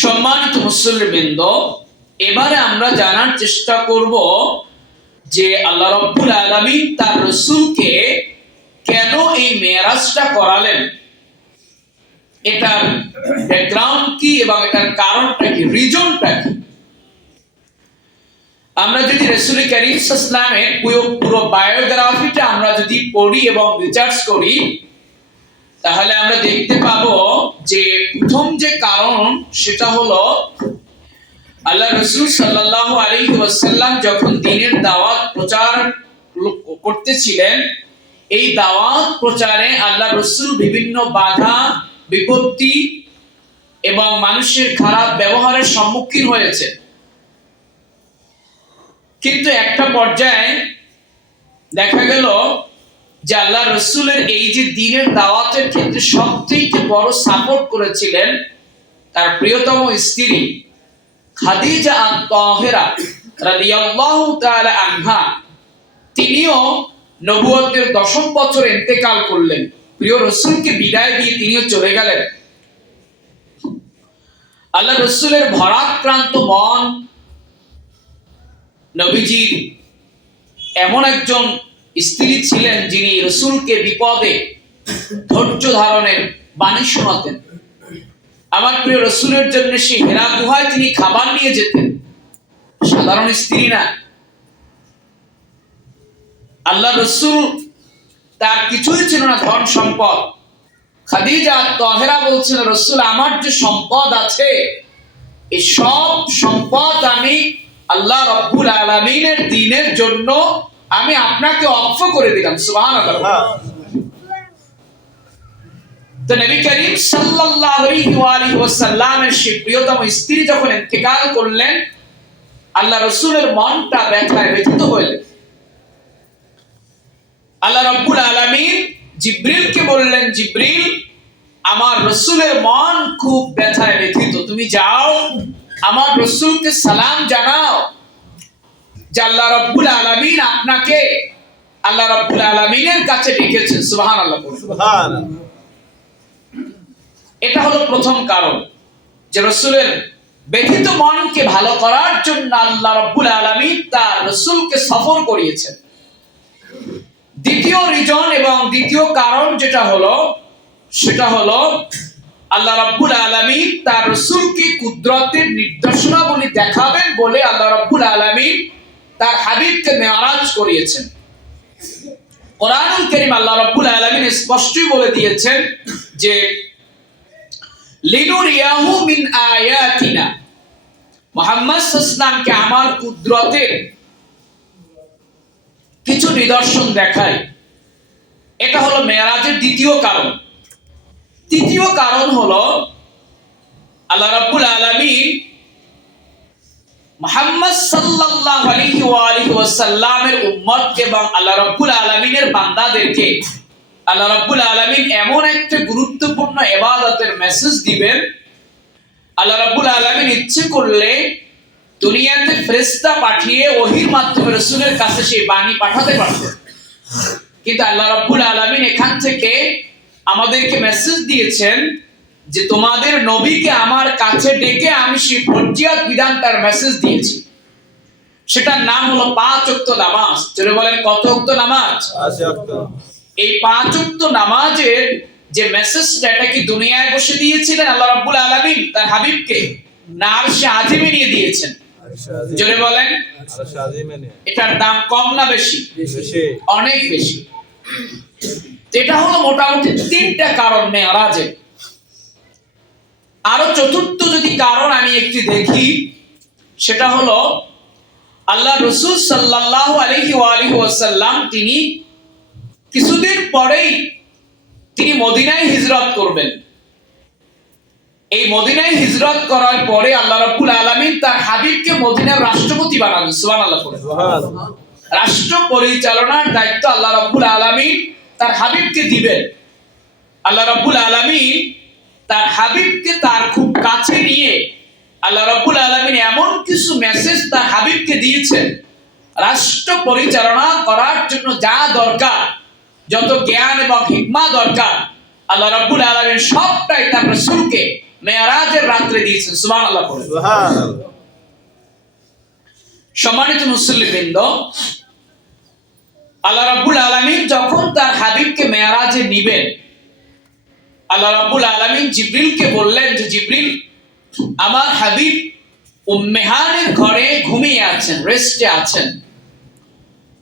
সম্মানিত মুসল্লিবৃন্দ, এবারে আমরা জানার চেষ্টা করব যে আল্লাহ রাব্বুল আলামিন তার রাসূলকে কেন এই মেরাজটা করালেন, এটার ব্যাকগ্রাউন্ড কি এবং এটার কারণটা কি, রিজনটা কি। আমরা যদি রাসূল কারীম সাল্লাল্লাহু আলাইহি ওয়াসাল্লামের পুরো বায়োগ্রাফিটা আমরা যদি পড়ি এবং রিসার্চ করি, তাহলে আমরা দেখতে পাবো যে প্রথম যে কারণ সেটা হলো আল্লাহ রাসূল সাল্লাল্লাহু আলাইহি ওয়াসাল্লাম যখন দ্বীনের দাওয়াত প্রচার করতেছিলেন, এই দাওয়াত প্রচারে আল্লাহ রাসূল বিভিন্ন বাধা বিপত্তি এবং মানুষের খারাপ ব্যবহারের সম্মুখীন হয়েছে। কিন্তু একটা পর্যায়ে দেখা গেল যে আল্লাহ রাসূলের এই যে দ্বীনের দাওয়াতের ক্ষেত্রে সবথেকে বড় সাপোর্ট করেছিলেন তার প্রিয়তম স্ত্রী খাদিজা আত-তাহেরা রাদিয়াল্লাহু তাআলা আনহা। তিনিও নবুয়তের 10ম বছরে ইন্তেকাল করলেন, প্রিয় রাসূলকে বিদায় দিয়ে তিনিও চলে গেলেন। আল্লাহ রাসূলের ভারাক্রান্ত মন, নবীজির এমন একজন স্ত্রী ছিলেন যিনি রাসূলকে বিপদে ধৈর্য ধারণের বাণী শোনাতেন। আমার প্রিয় রাসূলের জন্য সেই হেরা গুহায় তিনি খাবার নিয়ে যেতেন, সাধারণ স্ত্রী না। আল্লাহ রাসূল তার কিছুই ছিল না ধন সম্পদ। খাদিজা তাহেরা বলছেন, রাসূল আমার যে সম্পদ আছে এই সব সম্পদ আমি আল্লাহ রাব্বুল আলামিনের দ্বীনের জন্য আমি আপনাকে ওয়াকফ করে দিলাম। সুবহানাল্লাহ। তো নবী করিম সাল্লাল্লাহু আলাইহি ওয়াসাল্লামের সেই প্রিয়তম স্ত্রী যখন ইন্তেকাল করলেন, আল্লাহ রাসূলের মনটা ব্যথায় ব্যথিত হলেন। আল্লাহ রাব্বুল আলামিন জিবরিলকে বললেন, জিবরিল, আমার রাসূলের মন খুব ব্যথায় ব্যথিত, তুমি যাও আমার রাসূলকে সালাম জানাও যে আল্লাহ রাব্বুল আলামিন আপনাকে আল্লাহ রাব্বুল আলামিনের কাছে ডেকেছেন। সুবহানাল্লাহ। সুবহানাল্লাহ। এটা হলো প্রথম কারণ যে রাসূলের ব্যথিত মনকে ভালো করার জন্য আল্লাহ রাব্বুল আলামিন তার রাসূলকে সফর করিয়েছেন। দ্বিতীয় রিজন এবং দ্বিতীয় কারণ যেটা হলো সেটা হলো আল্লাহ রাব্বুল আলামিন তার রাসূলকে কুদরতের নিদর্শনাবলী দেখাবেন বলে আল্লাহ রাব্বুল আলামিন তার হাবিবকে মেরাজ করিয়েছেন। কোরআনুল কারীম আল্লাহ রাব্বুল আলামিন স্পষ্টই বলে দিয়েছেন যে লিনুরিয়াহু মিন আয়াতিনা, মুহাম্মদ সাল্লাল্লাহু আলাইহি ওয়াসাল্লামকে আমার কুদরতের কিছু নিদর্শন দেখাই। এটা হলো মেরাজের দ্বিতীয় কারণ। তৃতীয় কারণ হলো আল্লাহ রাব্বুল আলামিন মুহাম্মদ সাল্লাল্লাহু আলাইহি ওয়াসাল্লামের উম্মত এবং আল্লাহ রাব্বুল আলামিনের বান্দাদেরকে আল্লাহ রাব্বুল আলামিন এমন একটা গুরুত্বপূর্ণ ইবাদতের মেসেজ দিবেন। আল্লাহ রাব্বুল আলামিন ইচ্ছে করলে দুনিয়াতে ফেরেশতা পাঠিয়ে ওহীর মাধ্যমে রাসূলের কাছে সেই বাণী পাঠাতে পারতেন, কিন্তু আল্লাহ রাব্বুল আলামিন এখান থেকে আমাদেরকে মেসেজ দিয়েছেন যে তোমাদের নবীকে আমার কাছে ডেকে আমি সেই ফরজিয়াত বিধান তার মেসেজ দিয়েছি। সেটার নাম হলো 5 ওয়াক্ত নামাজ। যারা বলেন কত ওয়াক্ত নামাজ? 5 ওয়াক্ত। এই 5 ওয়াক্ত নামাজের যে মেসেজটা, এটা কি দুনিয়ায় বসে দিয়েছিলেন আল্লাহ রাব্বুল আলামিন তার হাবিবকে, না আরশে আজিমে নিয়ে দিয়েছেন? জোরে বলেন। আরশে আজিমে নিয়ে। এটার দাম কম না বেশি? বেশি, অনেক বেশি। এটা হলো মোটামুটি 3টা কারণ মেরাজের। আরো চতুর্থ যদি কারণ আমি একটি দেখি, সেটা হলো আল্লাহ রাসূল সাল্লাল্লাহু আলাইহি ওয়াসাল্লাম তিনি কিছুদিন পরেই তিনি মদিনায় হিজরত করবেন। এই মদিনায় হিজরত করার পরে আল্লাহ রাব্বুল আলামিন তার হাবিবকে মদিনার রাষ্ট্রপতি বানাবেন। সুবহানাল্লাহ। সুবহানাল্লাহ। রাষ্ট্র পরিচালনার দায়িত্ব আল্লাহ রাব্বুল আলামিন তার হাবিবকে দিবেন। আল্লাহ রাব্বুল আলামিন তার হাবিবকে তার খুব কাছে নিয়ে আল্লাহ রাব্বুল আলামিন এমন কিছু মেসেজ তার হাবিবকে দিয়েছেন, রাষ্ট্র পরিচালনা করার জন্য যা দরকার, যত জ্ঞান এবং হিকমা দরকার, আল্লাহ রাব্বুল আলামিন সবটাই তার রাসূলকে মেরাজের রাত্রে দিয়েছেন। সুবহানাল্লাহ পড়ে। সুবহানাল্লাহ। সম্মানিত মুসল্লিবৃন্দ, আল্লাহ রাব্বুল আলামিন যখন তার হাবিবকে মেরাজে নিবেন, আল্লাহ রাব্বুল আলামিন জিবরিলকে বললেন যে জিবরিল, আমার হাবিব উম্মে হানির ঘরে ঘুমিয়ে আছেন, রেস্টে আছেন,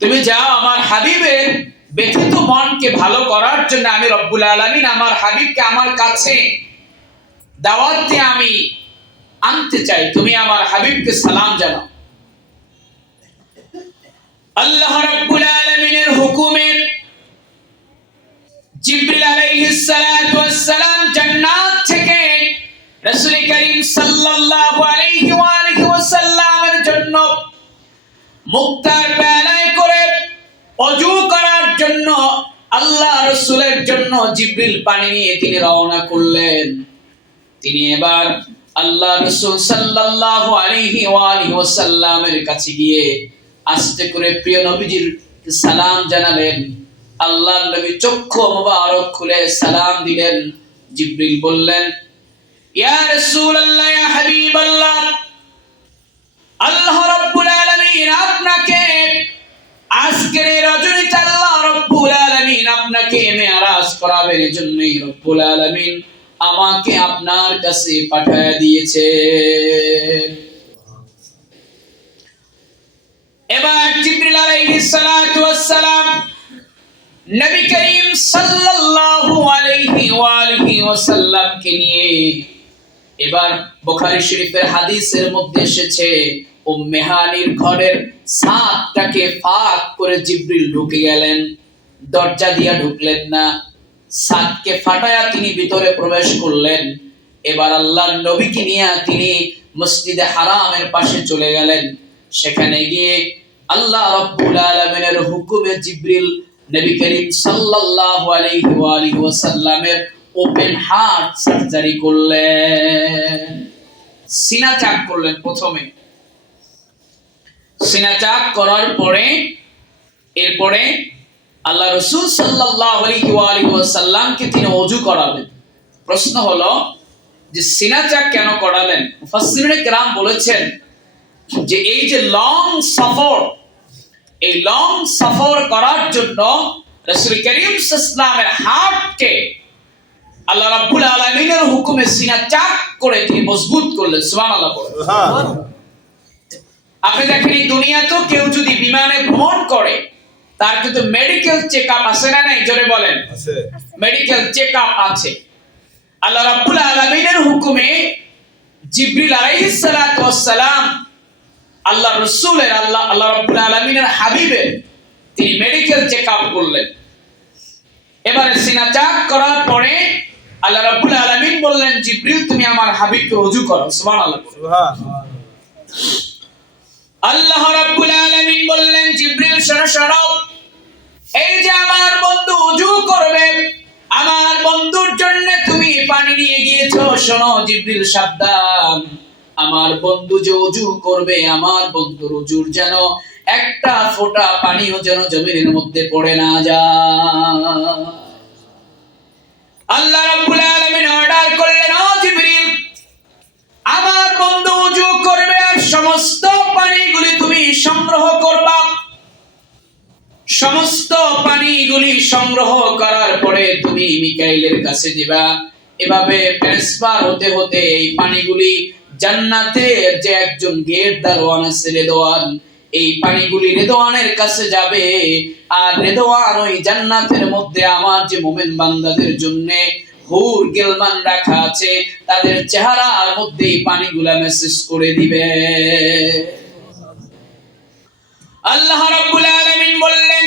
তুমি যাও আমার হাবিবের ব্যথিত মনকে ভালো করার জন্য আমি রব্বুল আলামিন আমার হাবিবকে আমার কাছে দাওয়াত দিয়ে আমি আনতে চাই, তুমি আমার হাবিবকে সালাম জানাও। আল্লাহ রাব্বুল আলামিনের হুকুমে জিবরিল আলাইহিস সালাতু ওয়াস সালাম জান্নাত থেকে রাসূল করিম সাল্লাল্লাহু আলাইহি ওয়া আলিহি ওয়াসাল্লামের জন্য মুক্তার পেয়ালায় করে ওযু করার জন্য আল্লাহ রাসূলের জন্য জিবরিল পানি নিয়ে তিনি রওনা করলেন। তিনি এবার আল্লাহ রাসূল সাল্লাল্লাহু আলাইহি ওয়া আলিহি ওয়াসাল্লামের কাছে গিয়ে আস্তে করে প্রিয় নবীজির সালাম জানালেন। আল্লাহর নবী চক্ষু মোবারক খুলে সালাম দিলেন। জিবরিল বললেন, ইয়া রাসূলুল্লাহ, ইয়া হাবিবাল্লাহ, আল্লাহ রাব্বুল আলামিন আপনাকে আজকের এই রজনীতে আল্লাহ রাব্বুল আলামিন আপনাকে মেরাজ করাবেন, এজন্যই রব্বুল আলামিন আমাকে আপনার কাছে পাঠিয়ে দিয়েছেন। এবার জিবরিল আলাইহিস সালাতু ওয়াস সালাম নবী করিম সাল্লাল্লাহু আলাইহি ওয়া আলিহি ওয়াসাল্লামকে নিয়ে, এবার বুখারী শরীফের হাদিসের মধ্যে এসেছে, উম্মে হানির ঘরের ছাদটাকে ফাঁক করে জিবরিল ঢুকে গেলেন, দরজা দিয়ে ঢুকলেন না, ছাদকে ফাটায়া তিনি ভিতরে প্রবেশ করলেন। এবার আল্লাহর নবীকে নিয়ে তিনি মসজিদে হারামের পাশে চলে গেলেন। সেখানে গিয়ে আল্লাহ রাব্বুল আলামিনের হুকুমে জিবরিল নবী করিম সাল্লাল্লাহু আলাইহি ওয়া আলিহি ওয়াসাল্লামের ওপেন হার্ট সার্জারি করলেন, সিনা চাক করলেন। প্রথমে সিনা চাক করার পরে এরপরে আল্লাহ রাসূল সাল্লাল্লাহু আলাইহি ওয়া আলিহি ওয়াসাল্লামকে তিনি ওযু করালেন। প্রশ্ন হলো যে সিনা চাক কেন করালেন? মুফাসসিরিনে কেরাম বলেছেন যে এই যে লং সফর, এই লং সফর করার জন্য রাসূল করিম সাল্লাল্লাহু আলাইহি হার্টকে আল্লাহ রাব্বুল আলামিনের হুকুমে সিনা চাক করে তিনি মজবুত করলেন। সুবহানাল্লাহ। আপনি দেখেন এই দুনিয়াতেও কেউ যদি বিমানে ভ্রমণ করে তার কিন্তু মেডিকেল চেকআপ আছে না নাই? জোরে বলেন। আছে। মেডিকেল চেকআপ আছে। আল্লাহ রাব্বুল আলামিনের হুকুমে জিবরিল আলাইহিস সালাতু ওয়াস সালাম আল্লাহ রাসূলের আল্লাহ রাব্বুল আলামিনের হাবিবের তিনি মেডিকেল চেকআপ করলেন। এবারে সিনা চাক করার পরে আল্লাহ রাব্বুল আলামিন বললেন, জিবরিল তুমি আমার হাবিবকে ওযু করো। সুবহানাল্লাহ। সুবহানাল্লাহ। আল্লাহ রাব্বুল আলামিন বললেন, জিবরিল শোনো, এই যে আমার বন্ধু ওযু করবে, আমার বন্ধুর জন্য তুমি পানি নিয়ে গিয়েছো। শোনো জিবরিল, সাবধান, আমার বন্ধু যে ওযু করবে, আমার বন্ধুর ওযুর যেন একটা ফোঁটা পানিও যেন জমিনের মধ্যে পড়ে না যায়। আল্লাহ রাব্বুল আলামিন অর্ডার করলেন, ও জিবরিল, আমার বন্ধু ওযু করবে আর সমস্ত পানিগুলি তুমি সংগ্রহ করবা। সমস্ত পানিগুলি সংগ্রহ করার পরে তুমি মিকাইলের কাছে দিবা। এভাবে ট্রান্সফার হতে হতে এই পানিগুলি জান্নাতের যে একজন গেট দারোয়ান আছে, রেদওয়ান, এই পানিগুলি রেদওয়ানের কাছে যাবে। আর রেদওয়ান ওই জান্নাতের মধ্যে আমার যে মুমিন বান্দাদের জন্য হুর গিলমান রাখা আছে, তাদের চেহারার মধ্যে এই পানিগুলা মেসেজ করে দিবে। আল্লাহ রাব্বুল আলামিন বললেন,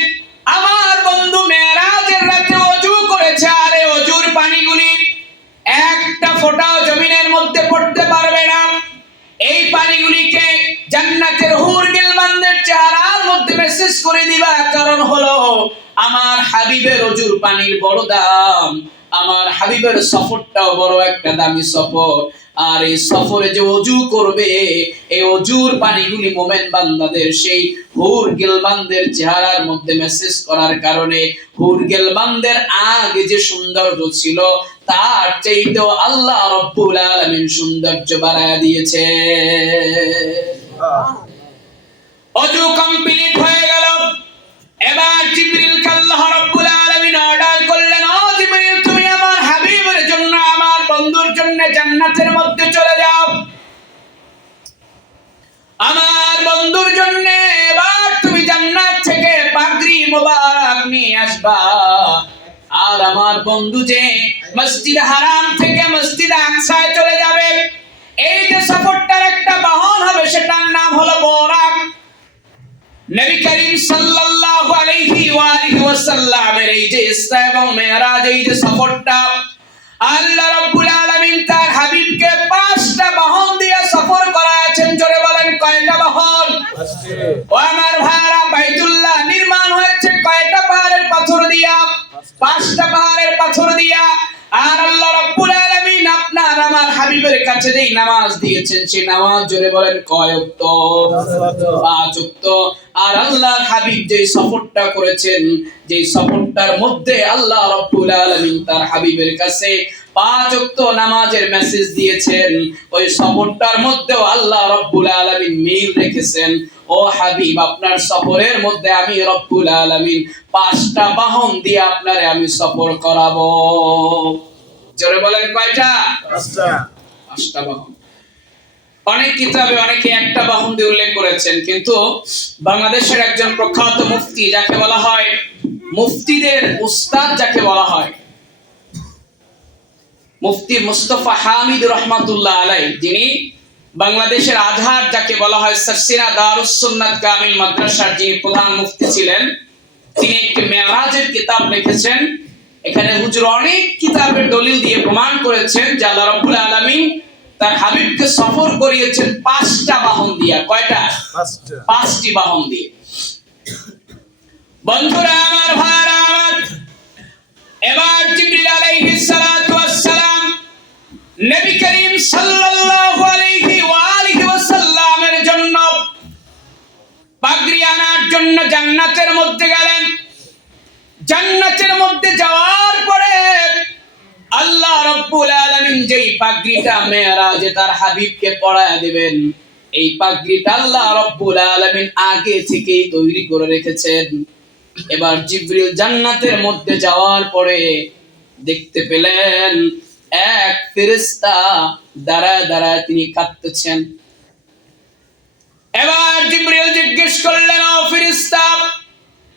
আমার বন্ধু মেরাজের রাতে ওযু করেছে, আর এই ওযুর পানিগুলি একটা ফোঁটাও জমিনের মধ্যে পড়তে পারবে না। এই পানিগুলিকে জান্নাতের হুর গিলমানদের চেহারার মধ্যে মেসেজ করে দিবা। কারণ হলো আমার হাবিবের ওযুর পানির বড় দাম, আমার হাবিবের সফরটাও বড় একটা দামি সফর। আর এই সফরে যে ওযু করবে, এই ওযুর পানিগুলি মোমেন বান্দাদের সেই হুর গিলমানদের চেহারার মধ্যে মেসেজ করার কারণে হুর গিলমানদের আগে যে সৌন্দর্য ছিল তার চাইতেও আল্লাহ রাব্বুল আলামিন সৌন্দর্য বাড়ায় দিয়েছে। ওযু কমপ্লিট হয়ে গেল। এবার জিবরিলকে আল্লাহ রাব্বুল আলামিন অর্ডার করলেন, ও জিবরিল, তুমি আমার হাবিবের জন্য, আমার বন্ধুর জন্য জান্নাতের মধ্যে চলে যাও। আমার বন্ধুর জন্য এবার তুমি জান্নাত থেকে পাগড়ি মোবারক নিয়ে আসবা। আর আমার বন্ধু যে মসজিদ হারাম থেকে মসজিদ আকসায় চলে যাবে, এই যে সফরটার একটা বাহন হবে, সেটার নাম হলো বোরাক। নবী করিম সাল্লাল্লাহু আলাইহি ওয়া আলিহি ওয়াসাল্লামের এই যে ইসরা এবং মিরাজ, এই যে সফরটা, আল্লাহ রাব্বুল আলামিন তার হাবিবকে 5টা বাহন দিয়ে সফর করাচ্ছেন। জোরে বলেন, কয়টা বাহন? ও আমার ভাইরা, বাইতুল্লাহ নির্মাণ হয়েছে কয়টা পাহাড়ের পাথর দিয়া? 5টা পাহাড়ের পাথর দিয়া। আর আল্লাহ রাব্বুল আলামিন আপনার আমার হাবিবের কাছে যেই নামাজ দিয়েছেন, সেই নামাজ জোরে বলেন কয় ওয়াক্ত? 5 ওয়াক্ত। আর আল্লাহর হাবিব যেই সফরটা করেছেন, যেই সফরটার মধ্যে আল্লাহ রাব্বুল আলামিন তার হাবিবের কাছে 5 ওয়াক্ত নামাজের মেসেজ দিয়েছেন, ওই সফরটার মধ্যেও আল্লাহ রাব্বুল আলামিন মিল রেখেছেন। ও হাবিব, আপনার সফরের মধ্যে আমি রব্বুল আলামিন 5টা বাহন দিয়ে আপনারে আমি সফর করাবো। জোরে বলেন কয়টা? 5টা বাহন। অনেক কিতাবে অনেকে একটা বাহন দিয়ে উল্লেখ করেছেন, কিন্তু বাংলাদেশের একজন প্রখ্যাত মুফতি, যাকে বলা হয় মুফতিদের উস্তাদ, যাকে বলা হয় মুফতি মুস্তাফা হামিদ রহমাতুল্লাহ আলাইহি, যিনি বাংলাদেশের আধার, যাকে বলা হয় সারসিনা দারুস সুন্নাত কামিল মাদ্রাসার যিনি প্রধান মুফতি ছিলেন, তিনি একটি মেরাজের কিতাব লিখেছেন। এখানে হুজুর অনেক কিতাবের দলিল দিয়ে প্রমাণ করেছেন যে আল্লাহ রাব্বুল আলামিন তার হাবিবকে সফর করিয়েছেন 5টা বাহন দিয়ে। কয়টা? 5টি বাহন দিয়ে। বন্ধুরা আমার, ভাইরা আমার, এবার জিবরিল আলাইহিস সালাতু ওয়াস সালাম নবী করিম সাল্লাল্লাহু আলাইহি ওয়া আলিহি ওয়াসাল্লামের জন্য পাগড়ি আনার জন্য জান্নাতের মধ্যে গেলেন। জান্নাতের মধ্যে যাওয়ার পরে আল্লাহ রাব্বুল আলামিন যেই পাগড়িটা মেরাজে তার হাবিবকে পরায় দিবেন, এই পাগড়িটা আল্লাহ রাব্বুল আলামিন আগে থেকেই তৈরি করে রেখেছেন। এবার জিবরিল জান্নাতের মধ্যে যাওয়ার পরে দেখতে পেলেন এক ফেরেশতা দাঁড়ায় দাঁড়ায় তিনি কাঁদতেছেন। এবার জিবরিল জিজ্ঞেস করলেন, ও ফেরেশতা,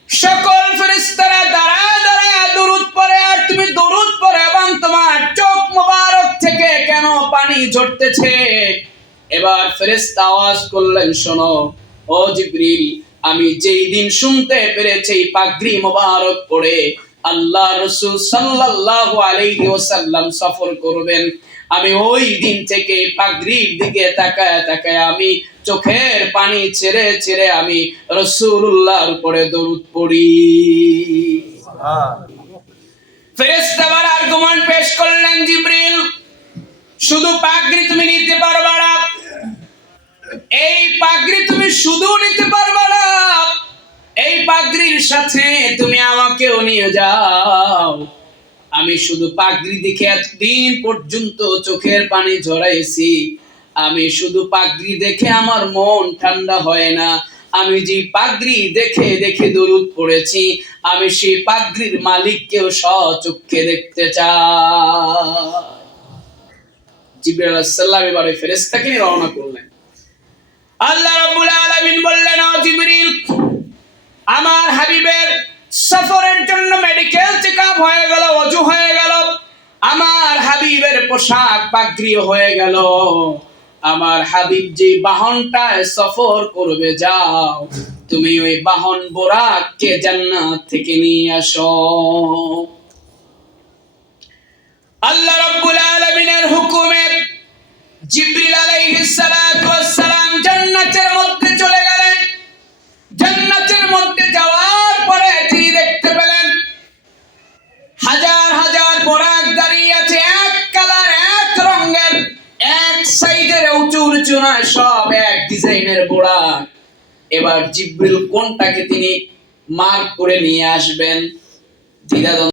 সকল ফেরেশতারা দাঁড়ায় দাঁড়ায় দরুদ পড়ে, আর তুমি দরুদ পড়ে এবং তোমার চোখ মোবারক থেকে কেন পানি ঝরতেছে? এবার ফেরেশতা আওয়াজ করলেন, শোনো ও জিবরিল, আমি যেই দিন শুনতে পেরেছি এই পাগড়ি মোবারক পড়ে আল্লাহ রাসূল সাল্লাল্লাহু আলাইহি ওয়াসাল্লাম সফর করবেন, আমি ওই দিন থেকে পাগড়ির দিকে তাকায় তাকায় আমি চোখের পানি ছেড়ে ছেড়ে আমি রাসূলুল্লাহর উপরে দরুদ পড়ি। ফেরেশতারা আর্গুমেন্ট পেশ করলেন, জিবরিল, শুধু পাগড়ি তুমি নিতে পারবা না, এই পাগড়ি তুমি শুধু নিতে পারবা না, এই পাগড়ির সাথে তুমি আমাকেও নিয়ে যাও। আমি শুধু পাগড়ি দেখে এতদিন পর্যন্ত চোখের পানি ঝরাইছি, আমি শুধু পাগড়ি দেখে আমার মন ঠান্ডা হয় না, আমি যে পাগড়ি দেখে দেখে দরুদ পড়েছি, আমি সেই পাগড়ির মালিককেও স্বচক্ষে দেখতে চাই। জিবরাইল আলাইহিস সালাম এবারে ফেরেশতাকে নিয়ে রওনা করলেন। আল্লাহ রাব্বুল আলামিন বললেন, ও জিবরিল, আমার হাবিবের সফরের জন্য মেডিকেল চেকআপ হয়ে গেল, ওযু হয়ে গেল, আমার হাবিবের পোশাক পাগড়ি হয়ে গেল, আমার হাবিব যে বাহনটায় সফর করবে, যাও তুমি ওই বাহন বোরাককে জান্নাত থেকে নিয়ে আসো। আল্লাহ রাব্বুল আলামিনের হুকুমে জিবরিল আলাইহিস সালাতু ওয়াস সালাম জান্নাতের মধ্যে চলে গেলেন। জান্নাতের মধ্যে যাওয়ার পরে তিনি দেখতে পেলেন হাজার হাজার বোরাক না সব এক ডিজাইনের বোরাক। এবার জিবরিল কোনটাকে তিনি মার্ক করে নিয়ে আসবেন? দ্বিধাদ্বন্দ্ব